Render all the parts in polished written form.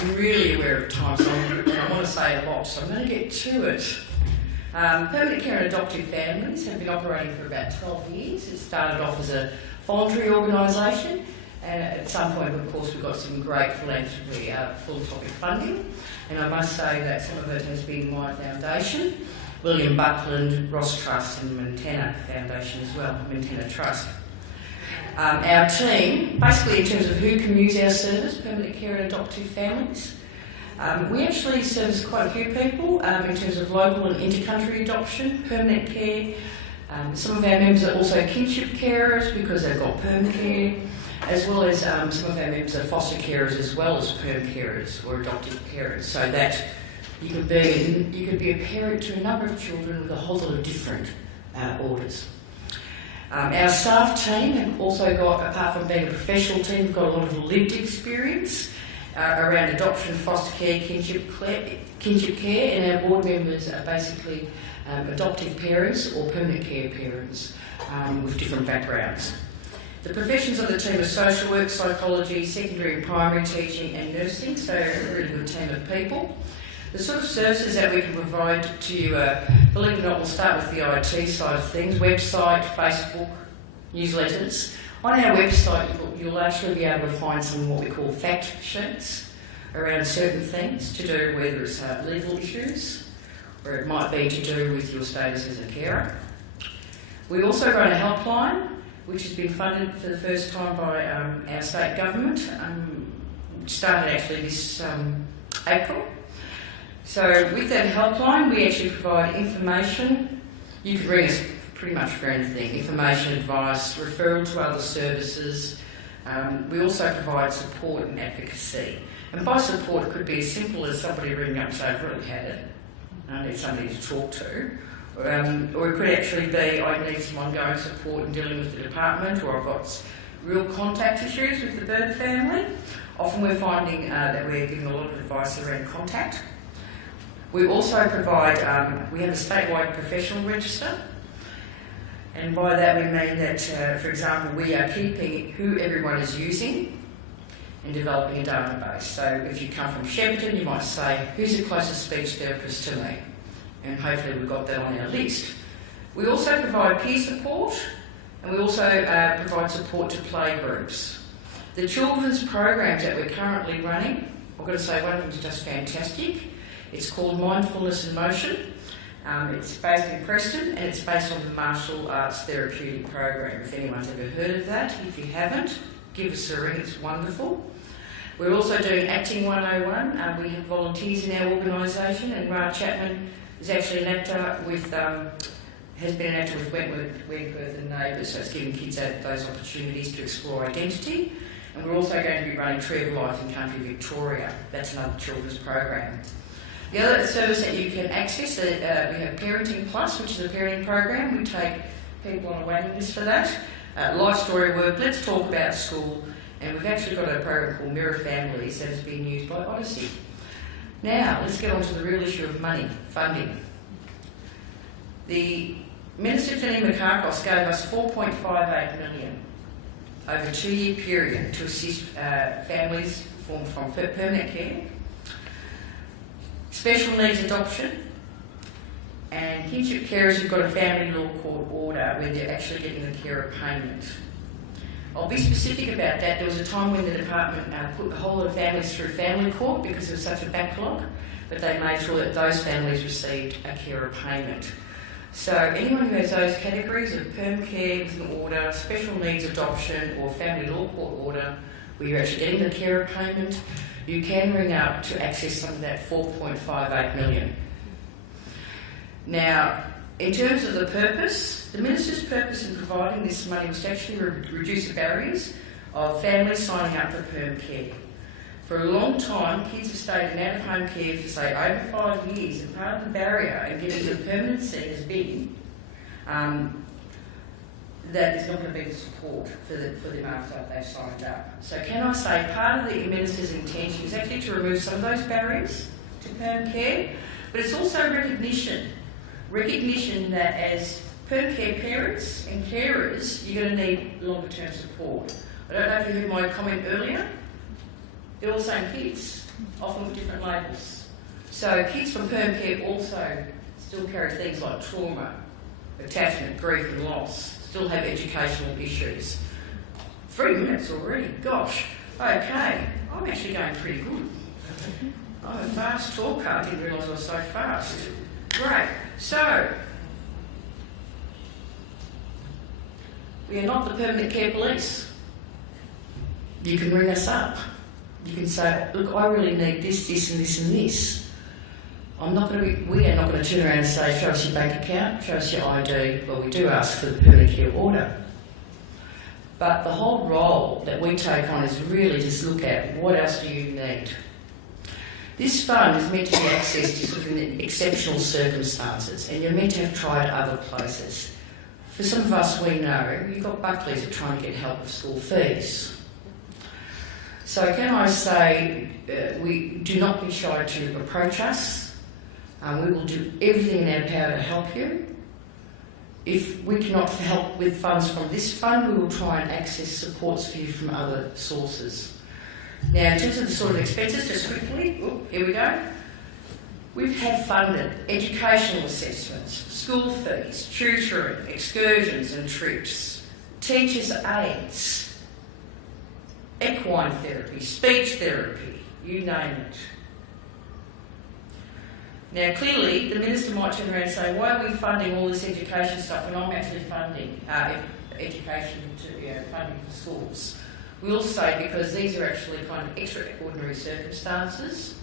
I'm really aware of time, so I want to say a lot, so I'm going to get to it. Permanent care and adoptive families have been operating for about 12 years. It started off as a voluntary organisation, and at some point, of course, we've got some great philanthropy, philanthropic funding, and I must say that some of it has been my foundation, William Buckland, Ross Trust and Montana Foundation as well, Montana Trust. Our team, basically in terms of who can use our service, permanent care and adoptive families, we actually service quite a few people in terms of local and inter-country adoption, permanent care. Some of our members are also kinship carers because they've got perm care, as well as some of our members are foster carers as well as perm carers or adoptive carers, so that you could be a parent to a number of children with a whole lot of different orders. Our staff team have also got, apart from being a professional team, we've got a lot of lived experience around adoption, foster care, kinship care, and our board members are basically adoptive parents or permanent care parents with different backgrounds. The professions of the team are social work, psychology, secondary and primary teaching and nursing, so a really good team of people. The sort of services that we can provide to you, believe it or not, we'll start with the IT side of things, website, Facebook, newsletters. On our website, you'll actually be able to find some what we call fact sheets around certain things to do, whether it's legal issues, or it might be to do with your status as a carer. We also run a helpline, which has been funded for the first time by our state government, which started actually this April. So with that helpline, we actually provide information. You can ring us pretty much for anything, information, advice, referral to other services. We also provide support and advocacy. And by support, it could be as simple as somebody ringing up and saying, I've really had it, I need somebody to talk to. Or it could actually be, I need some ongoing support in dealing with the department, or I've got real contact issues with the bird family. Often we're finding that we're giving a lot of advice around contact. We also provide, we have a statewide professional register, and by that we mean that, for example, we are keeping who everyone is using and developing a database. So if you come from Shepparton, you might say, who's the closest speech therapist to me? And hopefully we've got that on our list. We also provide peer support, and we also provide support to play groups. The children's programs that we're currently running, I've got to say one of them is just fantastic. It's called Mindfulness in Motion. It's based in Preston, and it's based on the Martial Arts Therapeutic Program. If anyone's ever heard of that, if you haven't, give us a ring, it's wonderful. We're also doing Acting 101. We have volunteers in our organisation, and Ra Chapman is actually an actor with, has been an actor with Wentworth and Neighbours, so it's giving kids those opportunities to explore identity. And we're also going to be running Tree of Life in Country Victoria. That's another children's program. The other service that you can access, we have Parenting Plus, which is a parenting program. We take people on a waiting list for that. Life Story Work, Let's Talk About School, and we've actually got a program called Mirror Families that has been used by Odyssey. Now, let's get on to the real issue of money, funding. The Minister Jenny McCarkos gave us $4.58 million over a 2-year period to assist families from permanent care, special needs adoption, and kinship carers who've got a family law court order where they're actually getting a carer payment. I'll be specific about that. There was a time when the department put a whole lot of families through family court because there was such a backlog, but they made sure that those families received a carer payment. So anyone who has those categories of perm care with an order, special needs adoption, or family law court order, where you're actually getting the carer payment, you can ring up to access some of that $4.58 million. Now, in terms of the purpose, the Minister's purpose in providing this money was to actually reduce the barriers of families signing up for perm care. For a long time, kids have stayed in out-of-home care for, say, over 5 years, and part of the barrier in getting the permanency has been that there's not going to be the support for them after they've signed up. So can I say part of the Minister's intention is actually to remove some of those barriers to perm care, but it's also recognition that as perm care parents and carers, you're going to need longer term support. I don't know if you heard my comment earlier. They're all the same kids. often with different labels. So kids from perm care also still carry things like trauma, attachment, grief and loss, still have educational issues. 3 minutes already, gosh. Okay, I'm actually going pretty good. I'm a fast talker, I didn't realise I was so fast. Great, so we are not the permanent care police. You can ring us up. You can say, look, I really need this, this and this and this. We are not going to turn around and say, show us your bank account, show us your ID. Well, we do ask for the permanent care order. But the whole role that we take on is really just look at what else do you need. This fund is meant to be accessed just within exceptional circumstances, and you're meant to have tried other places. For some of us, we know you've got Buckley's that are trying to get help with school fees. So can I say, we do not be shy to approach us. We will do everything in our power to help you. If we cannot help with funds from this fund, we will try and access supports for you from other sources. Now, in terms of the sort of expenses, just quickly, here we go. We have funded educational assessments, school fees, tutoring, excursions and trips, teachers' aids, equine therapy, speech therapy, you name it. Now, clearly, the minister might turn around and say, why are we funding all this education stuff when I'm actually funding education funding for schools? We'll say because these are actually kind of extraordinary circumstances.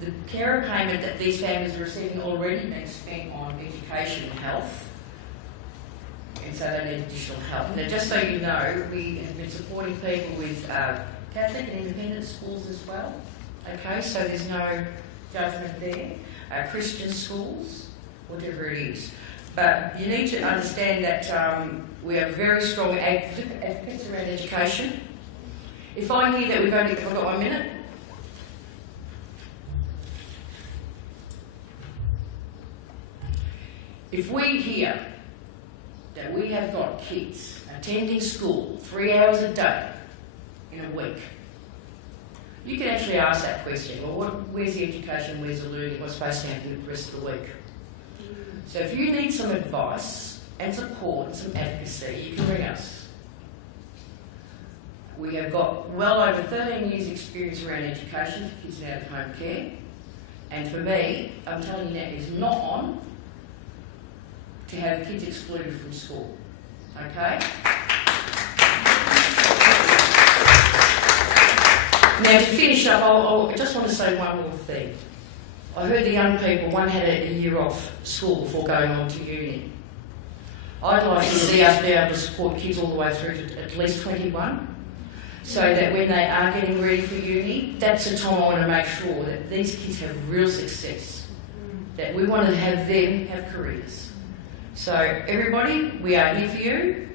The carer payment that these families are receiving already been spent on education and health, and so they need additional help. Now, just so you know, we have been supporting people with Catholic and independent schools as well. Okay, so there's no judgment there. Christian schools, whatever it is. But you need to understand that we are very strong advocates around education. If I hear that we've only got 1 minute. If we hear that we have got kids attending school 3 hours a day in a week, you can actually ask that question, well, where's the education, where's the learning, what's supposed to happen the rest of the week? So if you need some advice and support and some advocacy, you can ring us. We have got well over 13 years experience around education for kids in out-of-home care. And for me, I'm telling you now, it is not on to have kids excluded from school. Okay? Now to finish up, I just want to say one more thing. I heard the young people, one had a year off school before going on to uni. I'd like to see us be able to support kids all the way through to at least 21, so that when they are getting ready for uni, that's the time I want to make sure that these kids have real success, that we want to have them have careers. So everybody, we are here for you.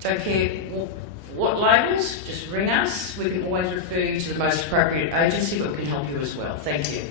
Don't care what labels, just ring us. We can always refer you to the most appropriate agency, but we can help you as well. Thank you.